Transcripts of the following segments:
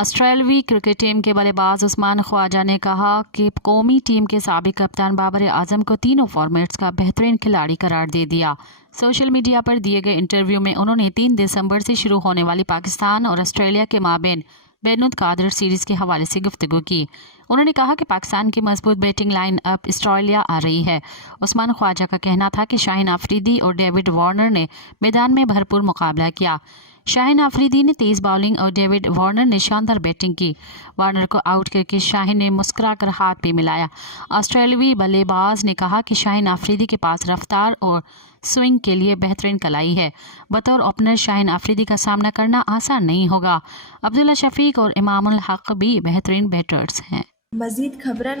آسٹریلوی cricket team کے بلے باز عثمان خواجہ نے کہا کہ قومی ٹیم کے سابق کپتان بابر اعظم کو تینوں فارمیٹس کا بہترین کھلاڑی قرار دے دیا۔ سوشل میڈیا پر دیے گئے انٹرویو میں انہوں نے 3 دسمبر سے شروع ہونے والی پاکستان اور آسٹریلیا کے مابین بین القادر سیریز کے حوالے سے گفتگو کی۔ انہوں نے کہا کہ پاکستان کی مضبوط بیٹنگ لائن اپ آسٹریلیا آ رہی ہے۔ عثمان خواجہ کا کہنا تھا کہ شاہین آفریدی اور ڈیوڈ وارنر نے میدان میں بھرپور مقابلہ کیا۔ شاہین آفریدی نے تیز باؤلنگ اور ڈیوڈ وارنر نے شاندار بیٹنگ کی۔ وارنر کو آؤٹ کر کے شاہین نے مسکرا کر ہاتھ بھی ملایا۔ آسٹریلوی بلے باز نے کہا کہ شاہین آفریدی کے پاس رفتار اور سوئنگ کے لیے بہترین کلائی ہے۔ بطور اوپنر شاہین آفریدی کا سامنا کرنا آسان نہیں ہوگا۔ عبداللہ شفیق اور امام الحق بھی بہترین بیٹرز ہیں۔ مزید خبرن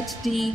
HD।